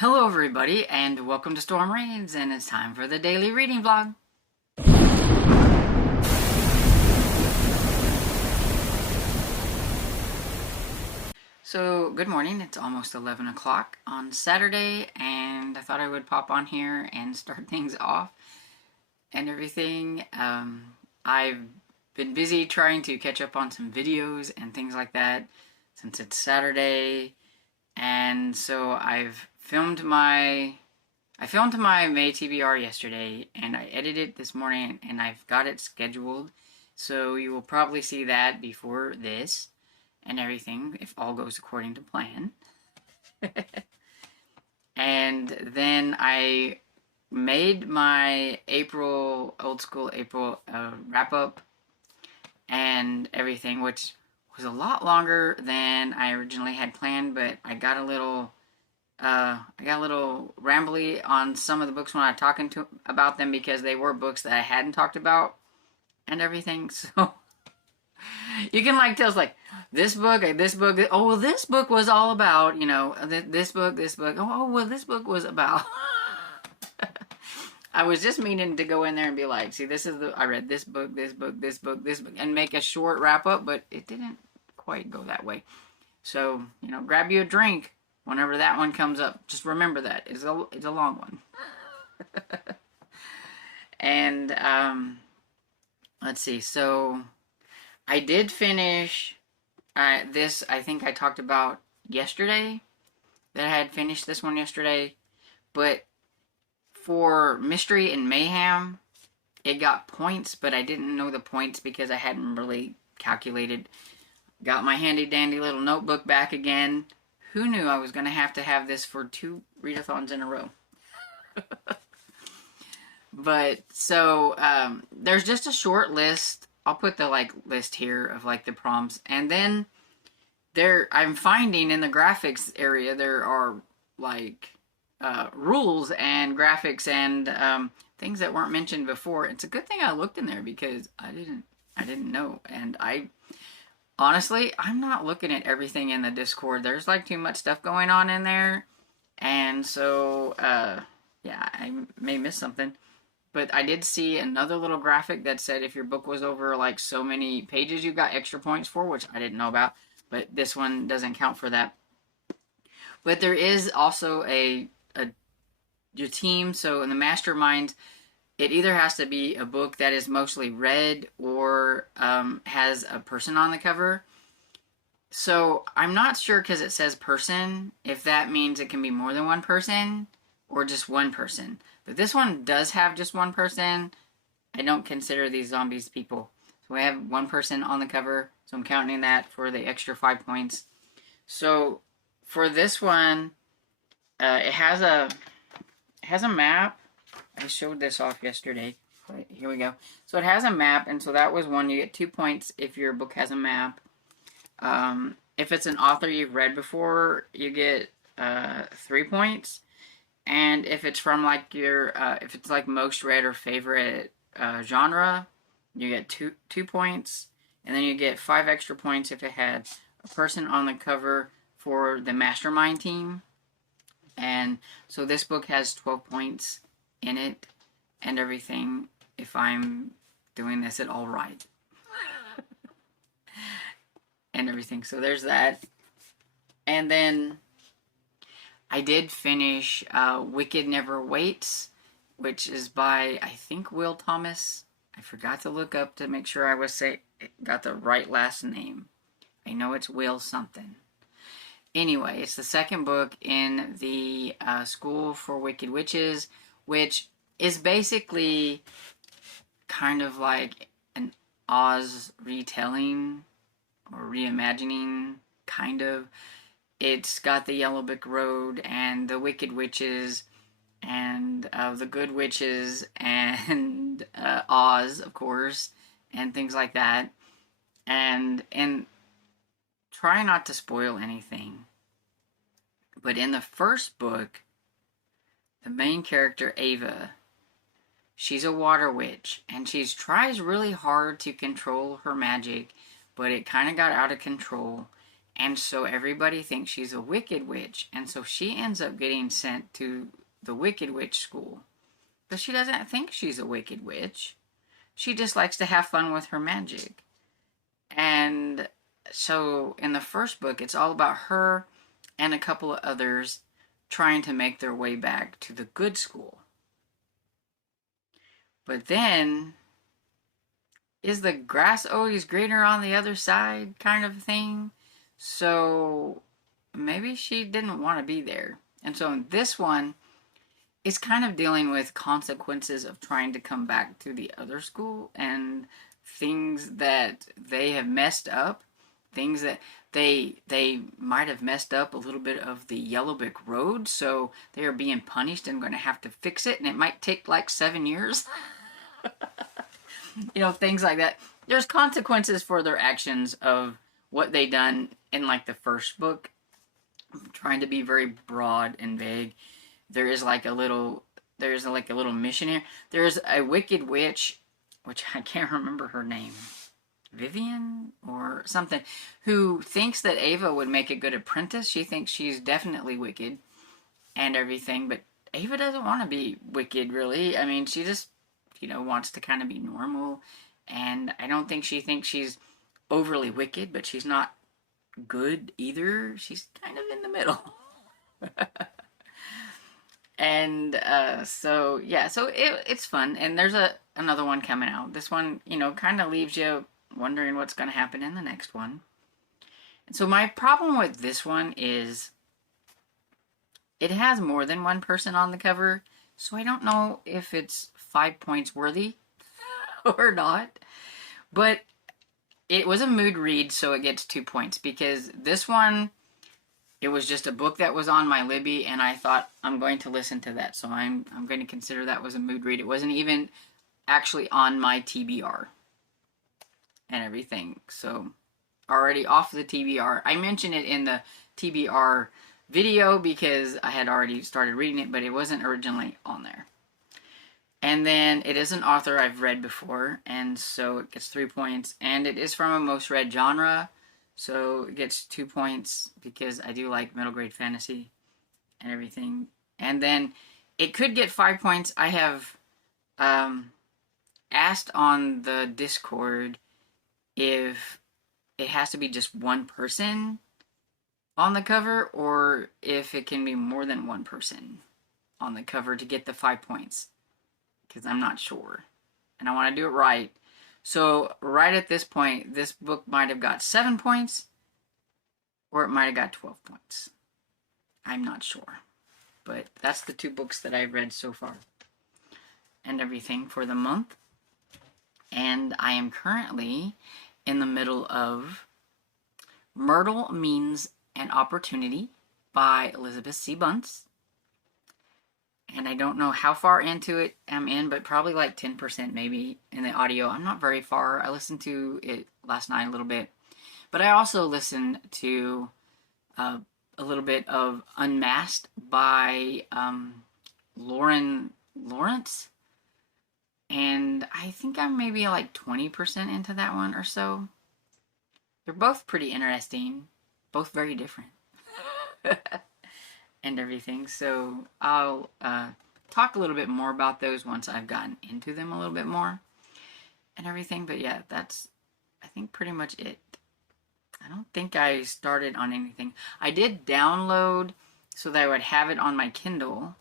Hello everybody and welcome to Storm Reads, and it's time for the daily reading vlog. So good morning, it's almost 11 o'clock on Saturday and I thought I would pop on here and start things off and everything. I've been busy trying to catch up on some videos and things like that since it's Saturday, and so I filmed my May TBR yesterday, and I edited it this morning, and I've got it scheduled. So you will probably see that before this and everything, if all goes according to plan. And then I made my old school April wrap-up and everything, which was a lot longer than I originally had planned, but I got a little rambly on some of the books when I was talking about them, because they were books that I hadn't talked about and everything. So you can like tell, it's like this book, oh well, this book was all about, this book, oh well, this book was about. I was just meaning to go in there and be like, see, I read this book, and make a short wrap up, but it didn't quite go that way. So, grab you a drink whenever that one comes up. Just remember that it's a long one. And let's see. So I did finish this. I think I talked about yesterday that I had finished this one yesterday, but for Mystery and Mayhem, it got points, but I didn't know the points because I hadn't really calculated. Got my handy dandy little notebook back again. Who knew I was going to have this for 2 readathons in a row? But, so, there's just a short list. I'll put the, list here of, the prompts. And then, I'm finding in the graphics area, there are, rules and graphics and, things that weren't mentioned before. It's a good thing I looked in there, because I didn't know. And honestly, I'm not looking at everything in the Discord. There's too much stuff going on in there. And so, yeah, I may miss something. But I did see another little graphic that said if your book was over so many pages, you got extra points for, which I didn't know about. But this one doesn't count for that. But there is also your team. So in the masterminds, it either has to be a book that is mostly read or has a person on the cover. So I'm not sure, because it says person, if that means it can be more than one person or just one person. But this one does have just one person. I don't consider these zombies people. So I have one person on the cover, so I'm counting that for the extra 5 points. So for this one, it has a map. I showed this off yesterday. But here we go. So it has a map, and so that was one. You get 2 points if your book has a map. If it's an author you've read before, you get 3 points. And if it's from your, if it's most read or favorite genre, you get two points. And then you get 5 extra points if it had a person on the cover for the mastermind team. And so this book has 12 points in it and everything, if I'm doing this at all right. And everything. So there's that. And then I did finish Wicked Never Waits, which is by, I think, Will Thomas. I forgot to look up to make sure I got the right last name. I know it's Will something. Anyway, it's the second book in the School for Wicked Witches, which is basically kind of like an Oz retelling or reimagining, kind of. It's got the Yellow Brick Road and the Wicked Witches and the Good Witches and Oz, of course, and things like that. And try not to spoil anything. But in the first book, the main character, Ava, she's a water witch, and she tries really hard to control her magic, but it kind of got out of control. And so everybody thinks she's a wicked witch. And so she ends up getting sent to the Wicked Witch school. But she doesn't think she's a wicked witch. She just likes to have fun with her magic. And so in the first book, it's all about her and a couple of others trying to make their way back to the good school. But then, is the grass always greener on the other side kind of thing? So maybe she didn't want to be there. And so in this one, it's kind of dealing with consequences of trying to come back to the other school and things that they have messed up, things that they might have messed up a little bit of the yellow brick road, so they are being punished and going to have to fix it, and it might take like 7 years. You know, things like that. There's consequences for their actions of what they done in like the first book. I'm trying to be very broad and vague. There's like a little mission here. There's a wicked witch, which I can't remember her name, Vivian or something, who thinks that Ava would make a good apprentice. She thinks she's definitely wicked and everything, but Ava doesn't want to be wicked, really. I mean, she just, you know, wants to kind of be normal, and I don't think she thinks she's overly wicked, but she's not good either. She's kind of in the middle. And so yeah, so it's fun, and there's another one coming out. This one, you know, kind of leaves you wondering what's going to happen in the next one. And so my problem with this one is it has more than one person on the cover, so I don't know if it's 5 points worthy or not. But it was a mood read, so it gets 2 points, because this one, it was just a book that was on my Libby, and I thought, I'm going to listen to that, so I'm going to consider that was a mood read. It wasn't even actually on my TBR and everything, so already off the TBR. I mentioned it in the TBR video because I had already started reading it, but it wasn't originally on there. And then it is an author I've read before, and so it gets 3 points, and it is from a most read genre. So it gets 2 points because I do like middle grade fantasy and everything. And then it could get 5 points. I have asked on the Discord if it has to be just one person on the cover or if it can be more than one person on the cover to get the 5 points. Because I'm not sure. And I want to do it right. So right at this point, this book might have got 7 points, or it might have got 12 points. I'm not sure. But that's the 2 books that I've read so far and everything for the month. And I am currently in the middle of Myrtle Means an Opportunity by Elizabeth C. Bunce. And I don't know how far into it I'm in, but probably like 10% maybe in the audio. I'm not very far. I listened to it last night a little bit. But I also listened to a little bit of Unmasked by Lauren Lawrence. And I think I'm maybe like 20% into that one or so. They're both pretty interesting. Both very different. And everything, so I'll talk a little bit more about those once I've gotten into them a little bit more and everything, but yeah, that's, I think, pretty much it. I don't think I started on anything. I did download so that I would have it on my Kindle,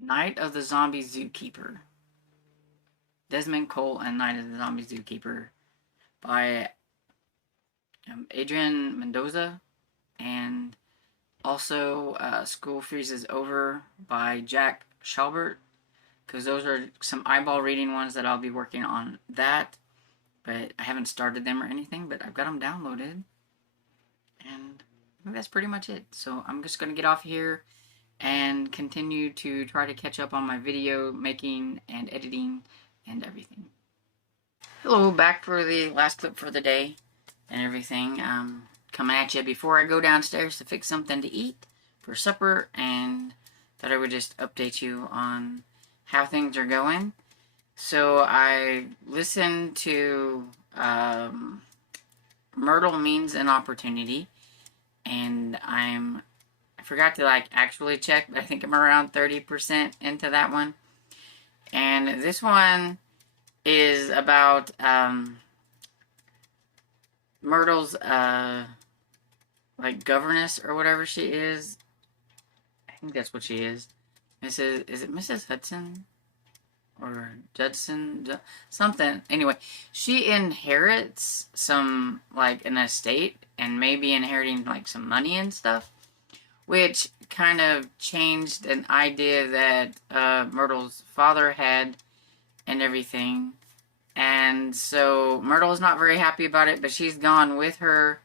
Night of the Zombie Zookeeper, Desmond Cole and Night of the Zombie Zookeeper by Adrian Mendoza, and also School Freezes Over by Jack Schaubert, because those are some eyeball reading ones that I'll be working on that, but I haven't started them or anything, but I've got them downloaded, and I think that's pretty much it. So I'm just going to get off here and continue to try to catch up on my video making and editing and everything. Hello, back for the last clip for the day and everything, coming at you before I go downstairs to fix something to eat for supper, and thought I would just update you on how things are going. So I listened to Myrtle means an opportunity, and I forgot to like actually check, but I think I'm around 30% into that one. And this one is about Myrtle's like governess or whatever she is. I think that's what she is. Is it Mrs. Hudson? Or Judson? Something. Anyway, she inherits some, like, an estate, and maybe inheriting, like, some money and stuff, which kind of changed an idea that Myrtle's father had and everything. And so Myrtle's not very happy about it, but she's gone with her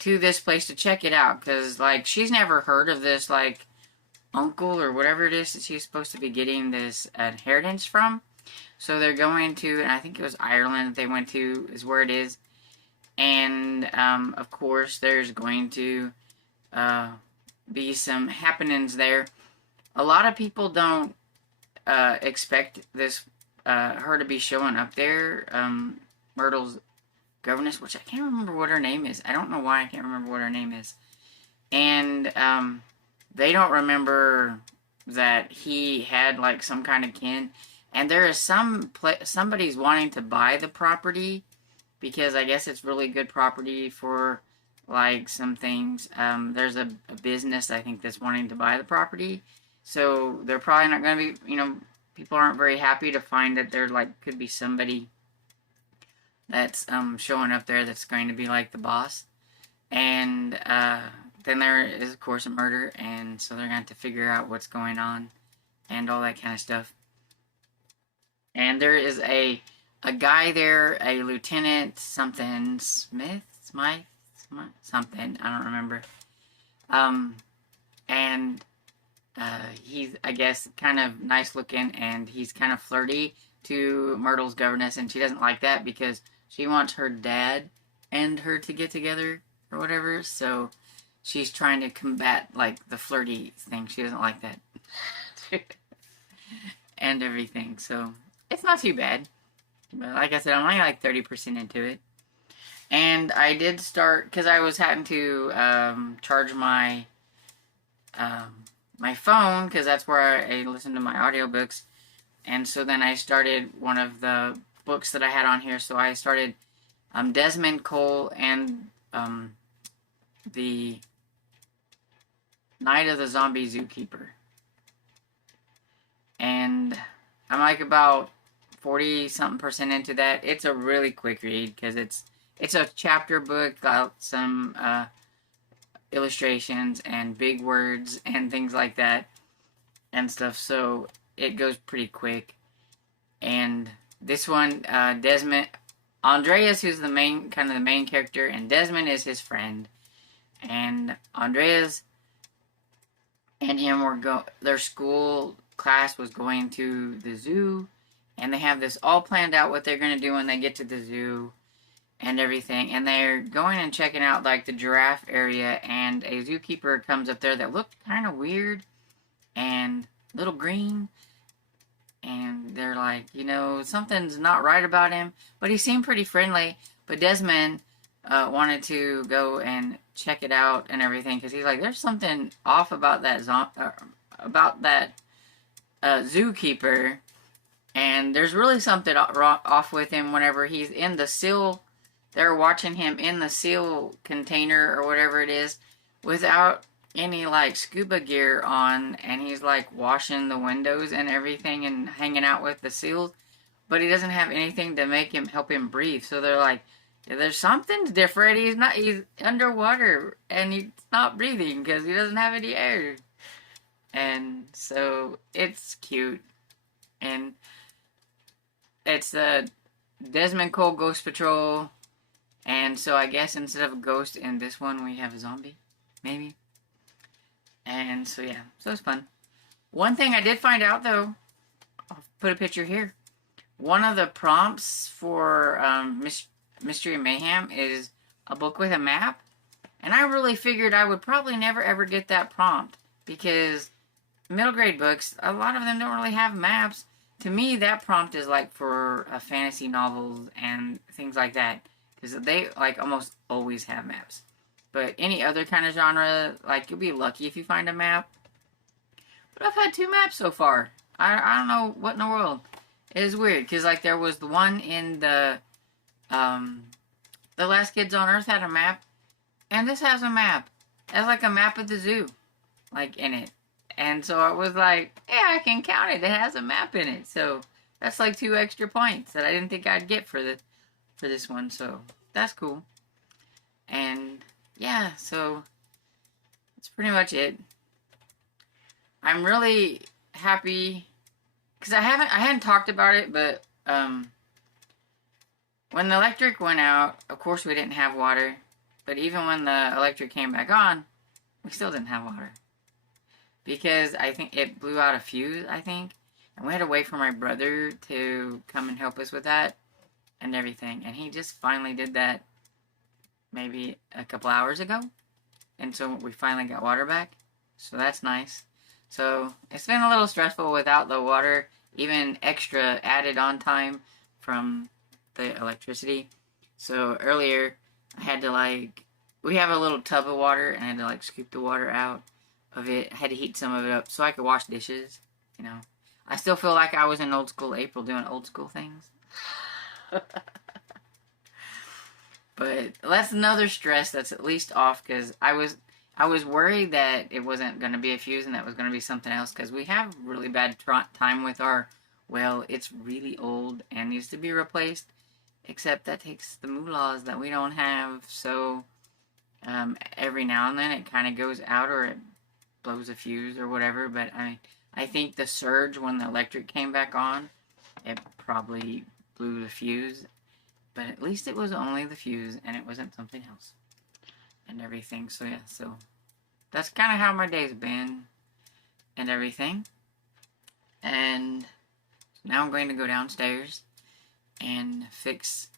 to this place to check it out, because, like, she's never heard of this, like, uncle or whatever it is that she's supposed to be getting this inheritance from. So they're going to, and I think it was Ireland they went to, is where it is. And, of course, there's going to be some happenings there. A lot of people don't expect this, her to be showing up there. Myrtle's governess, which I can't remember what her name is. I don't know why I can't remember what her name is. And, they don't remember that he had, like, some kind of kin. And there is somebody's wanting to buy the property, because I guess it's really good property for, like, some things. There's a business, I think, that's wanting to buy the property. So they're probably not going to be, you know, people aren't very happy to find that there, like, could be somebody that's showing up there that's going to be, like, the boss. And, then there is, of course, a murder, and so they're going to have to figure out what's going on and all that kind of stuff. And there is a guy there, a lieutenant something, Smith, something, I don't remember. And he's, I guess, kind of nice looking, and he's kind of flirty to Myrtle's governess, and she doesn't like that because she wants her dad and her to get together or whatever, so she's trying to combat, like, the flirty thing. She doesn't like that. And everything. So, it's not too bad. But like I said, I'm only like 30% into it. And I did start, because I was having to charge my my phone, because that's where I listen to my audiobooks. And so then I started one of the books that I had on here. So I started Desmond Cole and the Night of the Zombie Zookeeper. And I'm like about 40-something% into that. It's a really quick read because it's a chapter book, got some illustrations and big words and things like that and stuff. So it goes pretty quick. And this one, Desmond, Andreas, who's the main character, and Desmond is his friend. And Andreas and him their school class was going to the zoo, and they have this all planned out what they're going to do when they get to the zoo and everything. And they're going and checking out, like, the giraffe area, and a zookeeper comes up there that looked kind of weird and a little green. And they're like, you know, something's not right about him. But he seemed pretty friendly. But Desmond wanted to go and check it out and everything, because he's like, there's something off about that zookeeper, and there's really something off with him whenever he's in the seal. They're watching him in the seal container or whatever it is without any, like, scuba gear on, and he's, like, washing the windows and everything and hanging out with the seals, but he doesn't have anything to help him breathe. So they're like, there's something's different. He's underwater, and he's not breathing because he doesn't have any air. And so it's cute. And it's the Desmond Cole Ghost Patrol. And so I guess instead of a ghost in this one, we have a zombie. Maybe. And so yeah, so it's fun. One thing I did find out, though, I'll put a picture here. One of the prompts for Mystery Mayhem is a book with a map. And I really figured I would probably never ever get that prompt, because middle grade books, a lot of them don't really have maps. to me, that prompt is like for fantasy novels and things like that. Because they, like, almost always have maps. But any other kind of genre, like, you'll be lucky if you find a map. But I've had 2 maps so far. I don't know what in the world. It is weird, because, like, there was the one in the Last Kids on Earth had a map. And this has a map. It has, like, a map of the zoo, like, in it. And so I was like, yeah, I can count it. It has a map in it. So that's like 2 extra points that I didn't think I'd get for this one. So that's cool. And yeah, so that's pretty much it. I'm really happy because I hadn't talked about it, but when the electric went out, of course we didn't have water. But even when the electric came back on, we still didn't have water. Because I think it blew out a fuse, I think. And we had to wait for my brother to come and help us with that and everything. And he just finally did that maybe a couple hours ago. And so we finally got water back. So that's nice. So it's been a little stressful without the water, even extra added on time from the electricity. So earlier, I had to like, we have a little tub of water and I had to like scoop the water out of it. I had to heat some of it up so I could wash dishes, you know. I still feel like I was in old school April doing old school things. But that's another stress that's at least off because I was worried that it wasn't going to be a fuse and that was going to be something else because we have really bad time with our well. It's really old and needs to be replaced, except that takes the moolahs that we don't have. So every now and then it kind of goes out or it blows a fuse or whatever. But I think the surge when the electric came back on, it probably blew the fuse. But at least it was only the fuse and it wasn't something else. And everything. So yeah, so that's kind of how my day's been and everything. And now I'm going to go downstairs and fix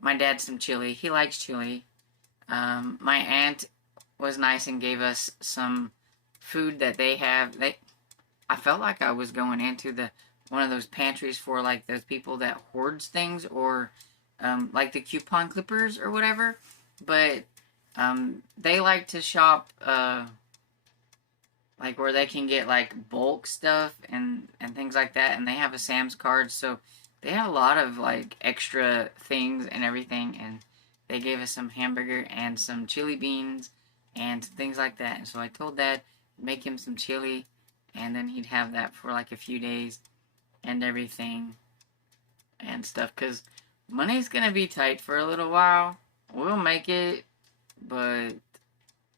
my dad some chili. He likes chili. My aunt was nice and gave us some food that they have. I felt like I was going into one of those pantries for like those people that hoards things or like the coupon clippers or whatever. But they like to shop like where they can get like bulk stuff and things like that, and they have a Sam's card, so they have a lot of like extra things and everything, and they gave us some hamburger and some chili beans and things like that. And so I told Dad make him some chili, and then he'd have that for like a few days and everything and stuff, because money's gonna be tight for a little while. We'll make it, but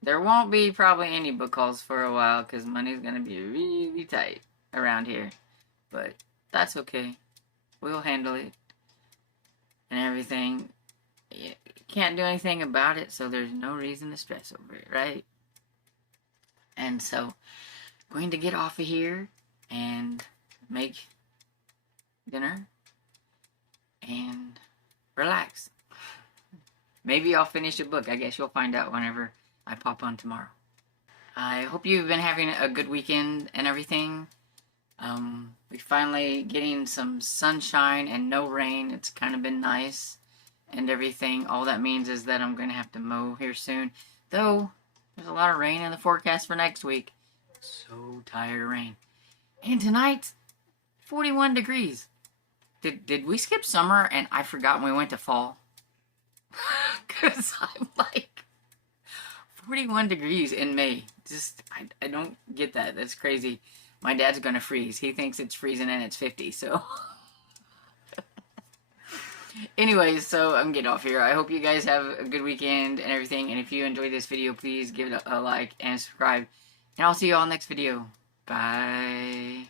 there won't be probably any book hauls for a while because money's going to be really tight around here. But that's okay. We'll handle it and everything. You can't do anything about it, so there's no reason to stress over it, right? And so, I'm going to get off of here and make dinner and relax. Maybe I'll finish a book. I guess you'll find out whenever I pop on tomorrow. I hope you've been having a good weekend and everything. We finally getting some sunshine and no rain. It's kind of been nice and everything. All that means is that I'm going to have to mow here soon. Though, there's a lot of rain in the forecast for next week. So tired of rain. And tonight, 41 degrees. Did we skip summer and I forgot when we went to fall? Because I'm like 41 degrees in May. Just, I don't get that. That's crazy. My dad's gonna freeze. He thinks it's freezing and it's 50, so. Anyways, so I'm getting off here. I hope you guys have a good weekend and everything. And if you enjoyed this video, please give it a like and subscribe. And I'll see you all next video. Bye.